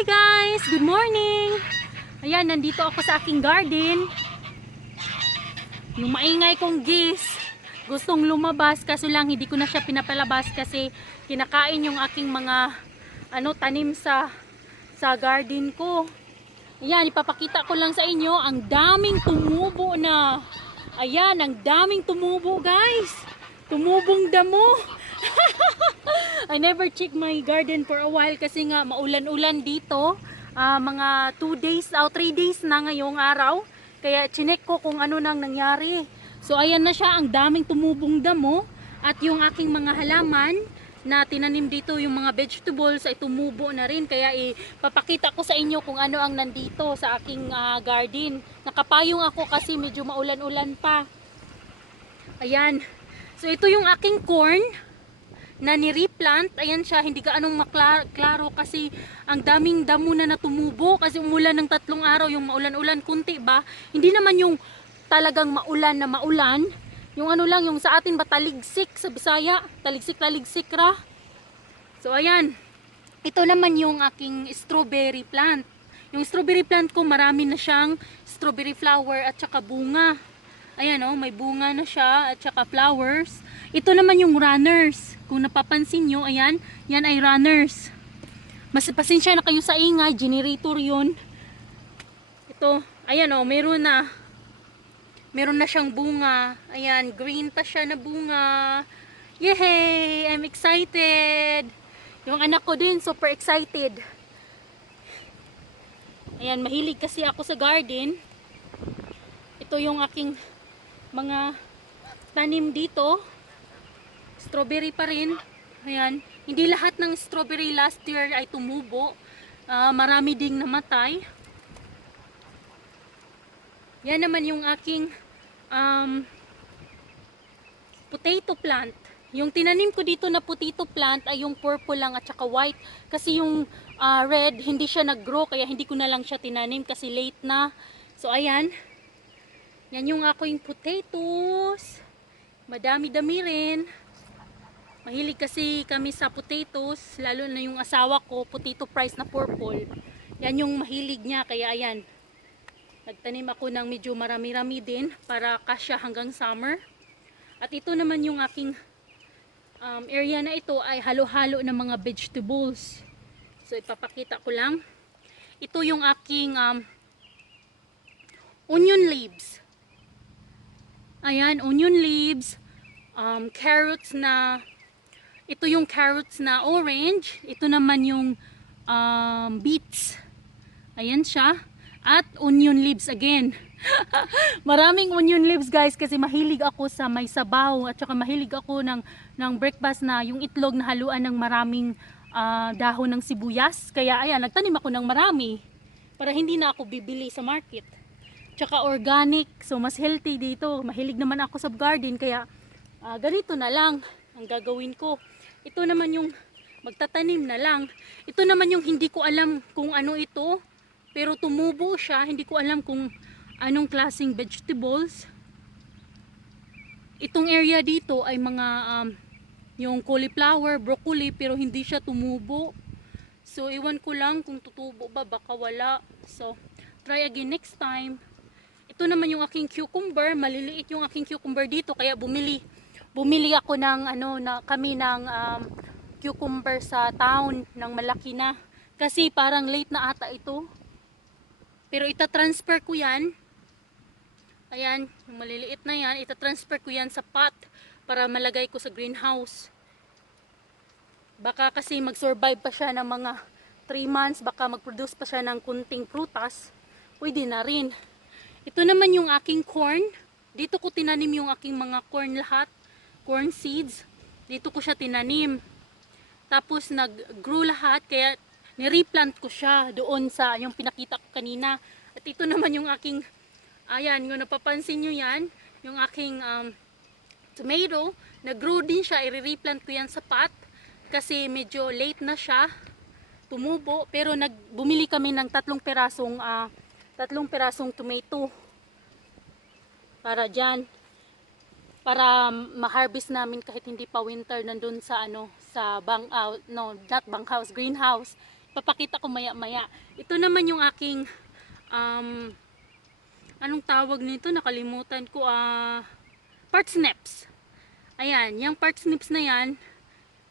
Hi guys! Good morning! Ayan, nandito ako sa aking garden. Yung maingay kong geese, gustong lumabas kaso lang hindi ko na siya pinapalabas kasi kinakain yung aking mga ano tanim sa sa garden ko. Ayan, ipapakita ko lang sa inyo ang daming tumubo na. Ayan, ang daming tumubo guys. Tumubong damo. I never check my garden for a while kasi nga maulan-ulan dito. Ah, mga 2 days o 3 days na ngayong araw. Kaya chinek ko kung ano nang nangyari. So ayan na siya, ang daming tumubong damo at yung aking mga halaman na tinanim dito yung mga vegetables ay tumubo na rin. Kaya ipapakita ko sa inyo kung ano ang nandito sa aking ah, garden. Nakapayong ako kasi medyo maulan-ulan pa. Ayan. So ito yung aking corn na ni-replant. Ayan siya, hindi ka anong maklaro kasi ang daming damo na natumubo kasi umulan ng tatlong araw, yung maulan-ulan kunti ba. Hindi naman yung talagang maulan na maulan. Yung ano lang, yung sa atin ba taligsik sa Bisaya, taligsik-taligsik ra. So ayan, ito naman yung aking strawberry plant. Yung strawberry plant ko, marami na siyang strawberry flower at saka bunga. Ayan oh, may bunga na siya at saka flowers. Ito naman yung runners. Kung napapansin nyo, ayan, yan ay runners. Mas pasensya na kayo sa ingay, generator yun. Ito, ayan oh, meron na. Meron na siyang bunga. Ayan, green pa siya na bunga. Yay! I'm excited! Yung anak ko din, super excited. Ayan, mahilig kasi ako sa garden. Ito yung aking mga tanim dito. Strawberry pa rin. Ayan. Hindi lahat ng strawberry last year ay tumubo. Ah, marami ding namatay. Yan naman yung aking um, potato plant. Yung tinanim ko dito na potato plant ay yung purple lang at saka white. Kasi yung ah, red, hindi siya nag-grow. Kaya hindi ko na lang siya tinanim kasi late na. So, ayan. Yan yung aking potatoes. Madami-dami rin. Mahilig kasi kami sa potatoes, lalo na yung asawa ko, potato price na purple. Yan yung mahilig niya, kaya ayan. Nagtanim ako ng medyo marami-rami din para kasya hanggang summer. At ito naman yung aking um, area na ito ay halo-halo ng mga vegetables. So ipapakita ko lang. Ito yung aking um, onion leaves. Ayan, onion leaves, um, carrots na ito yung carrots na orange. Ito naman yung um, beets. Ayan siya. At onion leaves again. Maraming onion leaves guys kasi mahilig ako sa may sabaw at saka mahilig ako ng, ng breakfast na yung itlog na haluan ng maraming ah, dahon ng sibuyas. Kaya ayan, nagtanim ako ng marami para hindi na ako bibili sa market. Tsaka organic, so mas healthy dito. Mahilig naman ako sa garden kaya ah, ganito na lang ang gagawin ko. Ito naman yung magtatanim na lang. Ito naman yung hindi ko alam kung ano ito. Pero tumubo siya. Hindi ko alam kung anong klaseng vegetables. Itong area dito ay mga um, yung cauliflower, broccoli pero hindi siya tumubo. So iwan ko lang kung tutubo ba baka wala. So try again next time. Ito naman yung aking cucumber, maliliit yung aking cucumber dito kaya bumili. Bumili ako ng ano na kami ng um, cucumber sa town ng malaki na. Kasi parang late na ata ito. Pero ita-transfer ko yan. Ayan yung maliliit na yan ita-transfer ko yan sa pot para malagay ko sa greenhouse. Baka kasi mag-survive pa siya ng mga 3 months baka mag-produce pa siya ng kunting prutas. Pwede na rin ito naman yung aking corn. Dito ko tinanim yung aking mga corn lahat. Corn seeds. Dito ko siya tinanim. Tapos nag-grow lahat. Kaya ni-replant ko siya doon sa yung pinakita ko kanina. At ito naman yung aking ayan, yung napapansin nyo yan, yung aking um, tomato, nag-grow din siya, i-replant ko yan sa pot. Kasi medyo late na siya. Tumubo. Pero nag bumili kami ng tatlong perasong ah, tatlong perasong tomato para diyan para ma-harvest namin kahit hindi pa winter nandun sa ano sa bang out no not bang house greenhouse papakita ko maya maya. Ito naman yung aking um, anong tawag nito? Nakalimutan ko. ah parsnips. Ayan, yung parsnips na yan,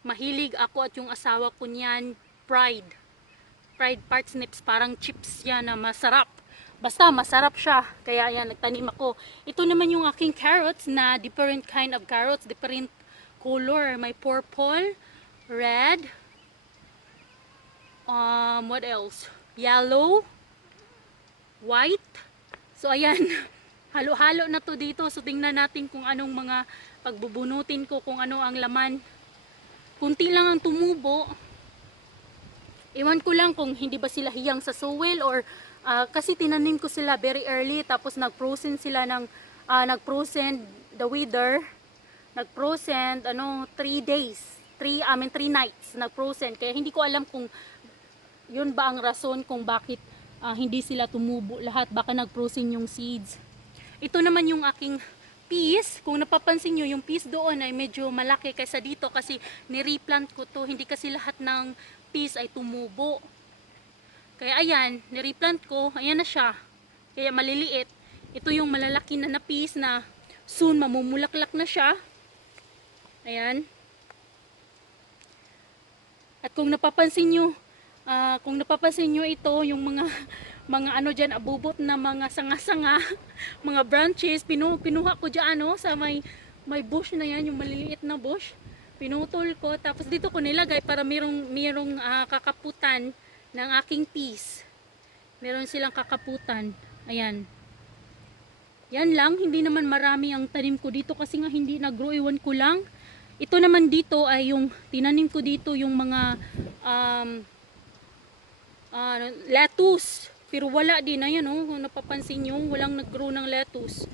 mahilig ako at yung asawa ko niyan, pride. Pride parsnips, parang chips yan na masarap. Basta masarap siya. Kaya ayan, nagtanim ako. Ito naman yung aking carrots na different kind of carrots, different color. May purple, red, um, what else? Yellow, white. So ayan, halo-halo na to dito. So tingnan natin kung anong mga pagbubunutin ko, kung ano ang laman. Kunti lang ang tumubo. Iwan ko lang kung hindi ba sila hiyang sa soil or ah, kasi tinanim ko sila very early tapos nag-frozen sila ng ah, nag-frozen the weather. Nag-frozen ano 3 days. 3 I mean 3 nights nag-frozen. Kaya hindi ko alam kung yun ba ang rason kung bakit ah, hindi sila tumubo. Lahat baka nag-frozen yung seeds. Ito naman yung aking peas. Kung napapansin nyo yung peas doon ay medyo malaki kaysa dito kasi nireplant ko to. Hindi kasi lahat ng peas ay tumubo kaya ayan nireplant ko. Ayan na siya. Kaya maliliit. Ito yung malalaki na na peas na soon mamumulaklak na siya. Ayan. At kung napapansin nyo, ah, kung napapansin nyo ito, yung mga mga ano dyan, abubot na mga sanga-sanga, mga branches, pinu, pinuha ko dyan ano, sa may, may bush na yan, yung maliliit na bush. Pinutol ko, tapos dito ko nilagay para merong, merong ah, kakaputan ng aking piece. Meron silang kakaputan. Ayan. Yan lang, hindi naman marami ang tanim ko dito kasi nga hindi nag-grow, iwan ko lang. Ito naman dito ay yung tinanim ko dito yung mga um, ah, lettuce. Pero wala din ayan oh, kung napapansin nyo, walang nag-grow ng lettuce.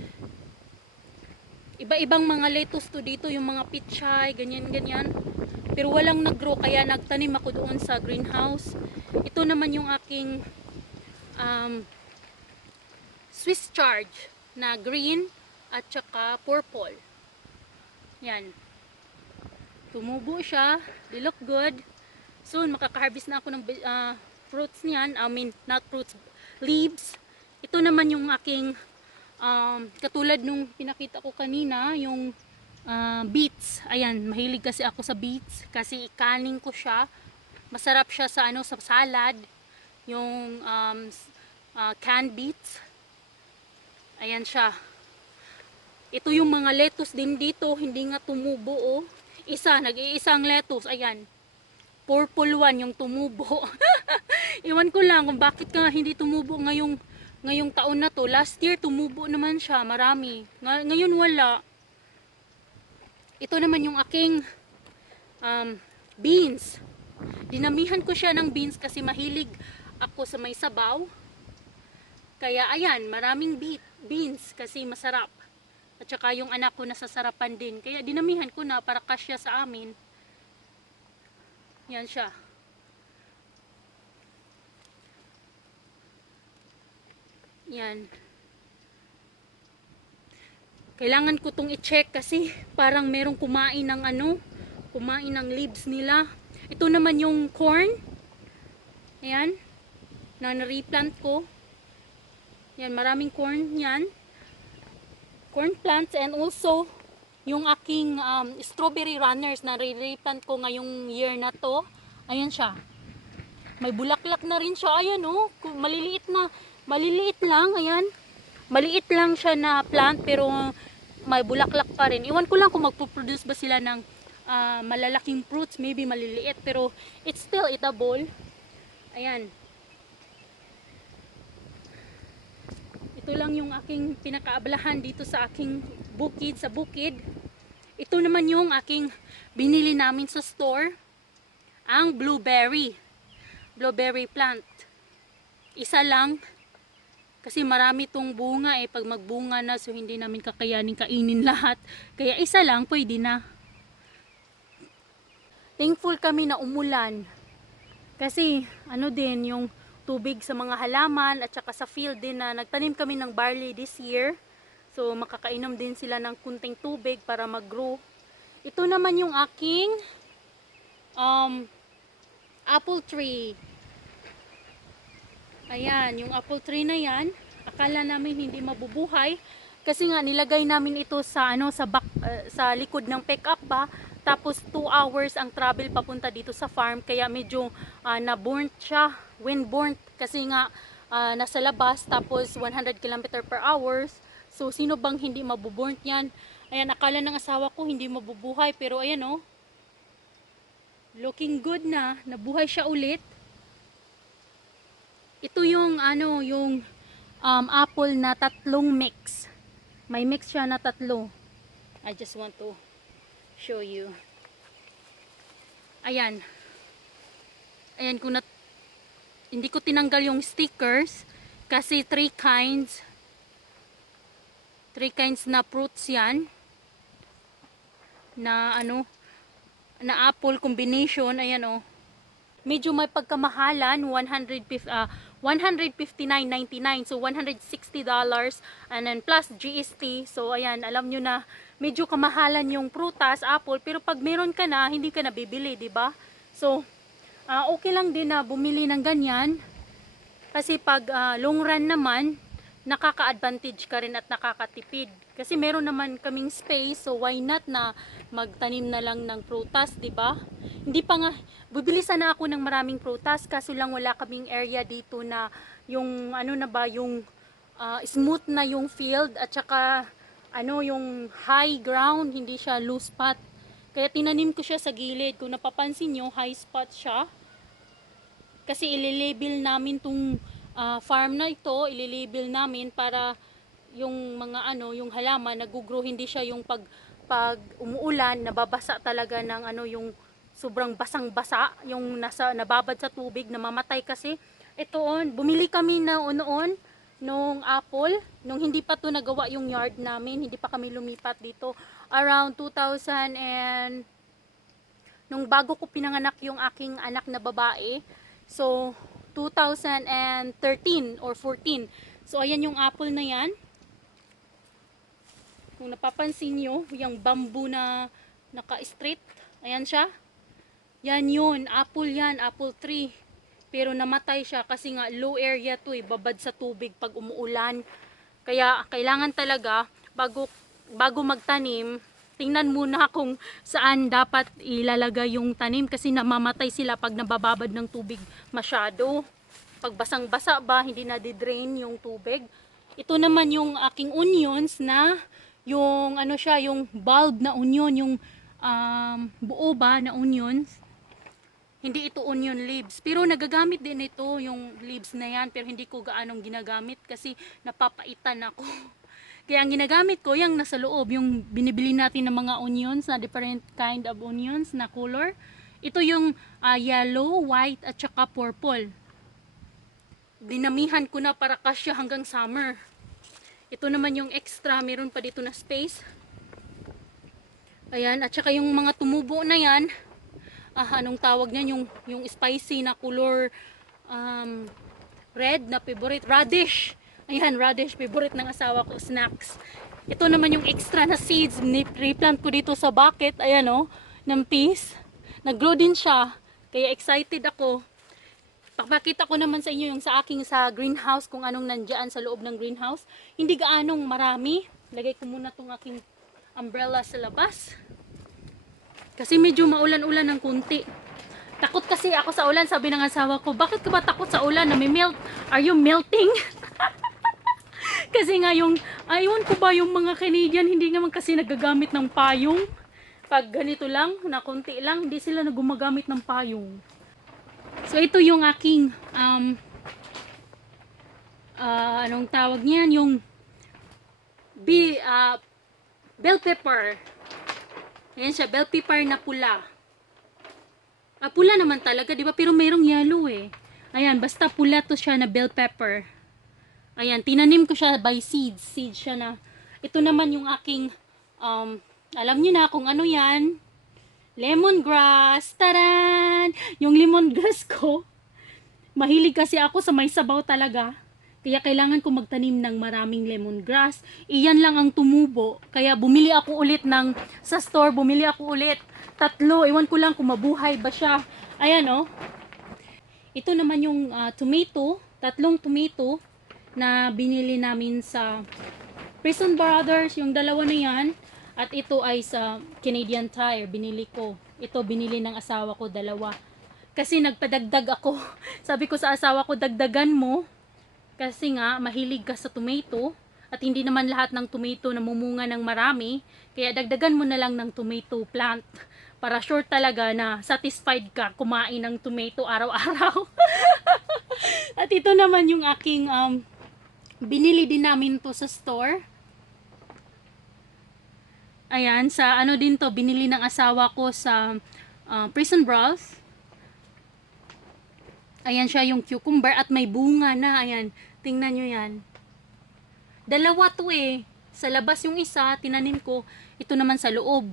Iba-ibang mga lettuce to dito, yung mga pichay, ganyan-ganyan. Pero walang nag-grow kaya nagtanim ako doon sa greenhouse. Ito naman yung aking um, Swiss charge na green at saka purple. Yan. Tumubo siya. They look good. Soon, makaka-harvest na ako ng ah, fruits niyan. I mean, not fruits, leaves. Ito naman yung aking, um, katulad nung pinakita ko kanina, yung ah, beets. Ayan, mahilig kasi ako sa beets. Kasi ikaning ko siya. Masarap siya sa ano sa salad. Yung um, ah, canned beets. Ayan siya. Ito yung mga lettuce din dito, hindi nga tumubo oh. Isa, nag-iisang lettuce, ayan. Purple one yung tumubo. Iwan ko lang kung bakit nga hindi tumubo ngayong ngayong taon na to. Last year tumubo naman siya, marami. Nga- ngayon wala. Ito naman yung aking um, beans. Dinamihan ko siya ng beans kasi mahilig ako sa may sabaw. Kaya ayan, maraming beet, beans kasi masarap. At saka yung anak ko nasasarapan din. Kaya dinamihan ko na para kasya sa amin. Yan siya. Yan. Kailangan ko tong i-check kasi parang merong kumain ng ano, kumain ng leaves nila. Ito naman yung corn. Ayan. Na na-replant ko. Yan, maraming corn yan. Corn plants and also yung aking um, strawberry runners na re-replant ko ngayong year na to. Ayan siya. May bulaklak na rin siya. Ayan oh, maliliit na, maliliit lang, ayan. Maliit lang siya na plant pero may bulaklak pa rin. Iwan ko lang kung magpo-produce ba sila ng ah, malalaking fruits, maybe maliliit pero it's still eatable. Ayan. Ito lang yung aking pinakaablahan dito sa aking bukid, sa bukid. Ito naman yung aking binili namin sa store. Ang blueberry. Blueberry plant. Isa lang. Kasi marami tong bunga eh. Pag magbunga na, so hindi namin kakayanin kainin lahat. Kaya isa lang, pwede na. Thankful kami na umulan. Kasi ano din yung tubig sa mga halaman at saka sa field din na nagtanim kami ng barley this year. So makakainom din sila ng kunting tubig para mag-grow. Ito naman yung aking um, apple tree. Ayan, yung apple tree na yan, akala namin hindi mabubuhay kasi nga nilagay namin ito sa ano sa back, uh, sa likod ng pickup ba. Tapos 2 hours ang travel papunta dito sa farm kaya medyo uh, na-burnt siya, wind-burnt kasi nga ah, nasa labas tapos 100 km per hours. So sino bang hindi mabuburnt yan? Ayan, akala ng asawa ko hindi mabubuhay pero ayan oh. Looking good na, nabuhay siya ulit. Ito yung ano, yung um, apple na tatlong mix. May mix siya na tatlo. I just want to show you. Ayan. Ayan, kung nat hindi ko tinanggal yung stickers kasi three kinds three kinds na fruits yan na ano na apple combination ayan oh medyo may pagkamahalan 150 ah 159.99 so 160 dollars and then plus GST so ayan alam nyo na medyo kamahalan yung prutas apple pero pag meron ka na hindi ka na bibili di ba? So ah, okay lang din na bumili ng ganyan. Kasi pag ah, long run naman nakaka-advantage ka rin at nakakatipid. Kasi meron naman kaming space so why not na magtanim na lang ng prutas di ba? Hindi pa nga bibili sana ako ng maraming prutas kaso lang wala kaming area dito na yung ano na ba yung ah, smooth na yung field at saka ano yung high ground hindi siya loose spot. Kaya tinanim ko siya sa gilid. Kung napapansin nyo high spot siya. Kasi ililabel namin tong ah, farm na ito ililabel namin para yung mga ano yung halaman nagugro hindi siya yung pag pag umuulan nababasa talaga ng ano yung sobrang basang-basa yung nasa nababad sa tubig namamatay kasi. Ito on bumili kami na noon nung apple nung hindi pa to nagawa yung yard namin hindi pa kami lumipat dito around 2000 and nung bago ko pinanganak yung aking anak na babae so 2013 or 14 so ayan yung apple na yan kung napapansin nyo, yung bamboo na naka-straight, ayan siya. Yan yun, apple yan, apple tree. Pero namatay siya kasi nga low area to eh, babad sa tubig pag umuulan. Kaya kailangan talaga, bago, bago magtanim, tingnan muna kung saan dapat ilalagay yung tanim kasi namamatay sila pag nabababad ng tubig masyado. Pag basang-basa ba, hindi na drain yung tubig. Ito naman yung aking onions na yung ano siya, yung bulb na onion, yung um, buo ba na onions. Hindi ito onion leaves. Pero nagagamit din ito, yung leaves na yan. Pero hindi ko gaanong ginagamit kasi napapaitan ako. Kaya ang ginagamit ko, yung nasa loob, yung binibili natin ng mga onions na different kind of onions na color. Ito yung ah, yellow, white, at saka purple. Dinamihan ko na para kasya hanggang summer. Ito naman yung extra, meron pa dito na space. Ayan, at saka yung mga tumubo na yan, ah, anong tawag niyan, yung, yung spicy na color um, red na favorite, radish. Ayan, radish, favorite ng asawa ko, snacks. Ito naman yung extra na seeds, replant ko dito sa bucket, ayan o, ng peas. Nag-grow din siya, kaya excited ako. Papakita ko naman sa inyo yung sa aking sa greenhouse kung anong nandyan sa loob ng greenhouse. Hindi gaanong marami. Lagay ko muna tong aking umbrella sa labas. Kasi medyo maulan-ulan ng kunti. Takot kasi ako sa ulan, sabi ng asawa ko, bakit ka ba takot sa ulan? Nami-melt? Are you melting? kasi nga yung, ayun ko ba yung mga Canadian, hindi naman kasi nagagamit ng payong. Pag ganito lang, na konti lang, hindi sila nagumagamit ng payong. So ito yung aking um ah, anong tawag niyan yung bi ah, bell pepper. Ayan siya, bell pepper na pula. Ah, pula naman talaga, 'di ba? Pero merong yellow eh. Ayan, basta pula to siya na bell pepper. Ayan, tinanim ko siya by seeds. Seeds siya na. Ito naman yung aking um alam niyo na kung ano 'yan lemongrass. Taran! Yung lemongrass ko, mahilig kasi ako sa may sabaw talaga. Kaya kailangan ko magtanim ng maraming lemongrass. Iyan lang ang tumubo. Kaya bumili ako ulit ng, sa store, bumili ako ulit. Tatlo, iwan ko lang kung mabuhay ba siya. Ayan oh. Ito naman yung ah, tomato. tatlong tomato na binili namin sa Prison Brothers, yung dalawa na yan. At ito ay sa Canadian Tire, binili ko. Ito binili ng asawa ko, dalawa. Kasi nagpadagdag ako. Sabi ko sa asawa ko, dagdagan mo. Kasi nga, mahilig ka sa tomato. At hindi naman lahat ng tomato namumunga ng marami. Kaya dagdagan mo na lang ng tomato plant. Para sure talaga na satisfied ka kumain ng tomato araw-araw. At ito naman yung aking um, binili din namin to sa store. Ayan, sa ano din to, binili ng asawa ko sa uh, Prison Bros. Ayan siya yung cucumber at may bunga na. Ayan, tingnan nyo yan. Dalawa to eh. Sa labas yung isa, tinanim ko. Ito naman sa loob.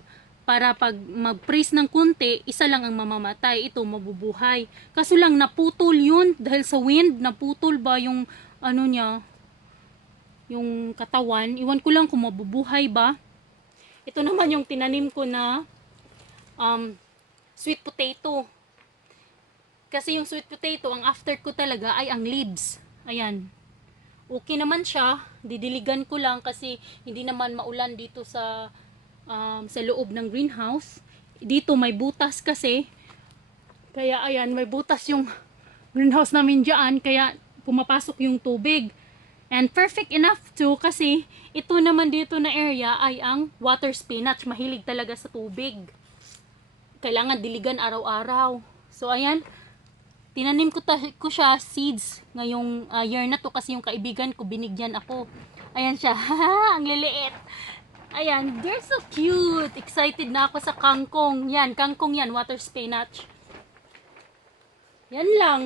Para pag mag-freeze ng kunti, isa lang ang mamamatay. Ito, mabubuhay. Kaso lang, naputol yun. Dahil sa wind, naputol ba yung ano niya, yung katawan. Iwan ko lang kung mabubuhay ba. Ito naman yung tinanim ko na um, sweet potato. Kasi yung sweet potato, ang after ko talaga ay ang leaves. Ayan. Okay naman siya. Didiligan ko lang kasi hindi naman maulan dito sa um, sa loob ng greenhouse. Dito may butas kasi. Kaya ayan, may butas yung greenhouse namin dyan. Kaya pumapasok yung tubig. And perfect enough to kasi ito naman dito na area ay ang water spinach. Mahilig talaga sa tubig. Kailangan diligan araw-araw. So ayan, tinanim ko, ta- ko siya seeds ngayong uh, year na to kasi yung kaibigan ko binigyan ako. Ayan siya. ang liliit. Ayan, they're so cute. Excited na ako sa kangkong. Yan, kangkong yan, water spinach. Yan lang.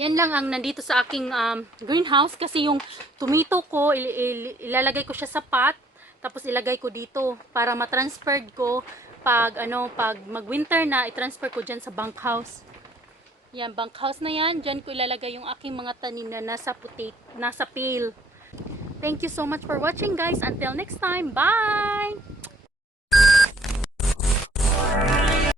Yan lang ang nandito sa aking um, greenhouse kasi yung tomato ko, il- il- ilalagay ko siya sa pot, tapos ilagay ko dito para matransfer ko pag ano, pag mag-winter na, i-transfer ko dyan sa bunkhouse. Yan, bunkhouse na yan. Dyan ko ilalagay yung aking mga tanim na nasa puti, nasa pail. Thank you so much for watching guys. Until next time, bye!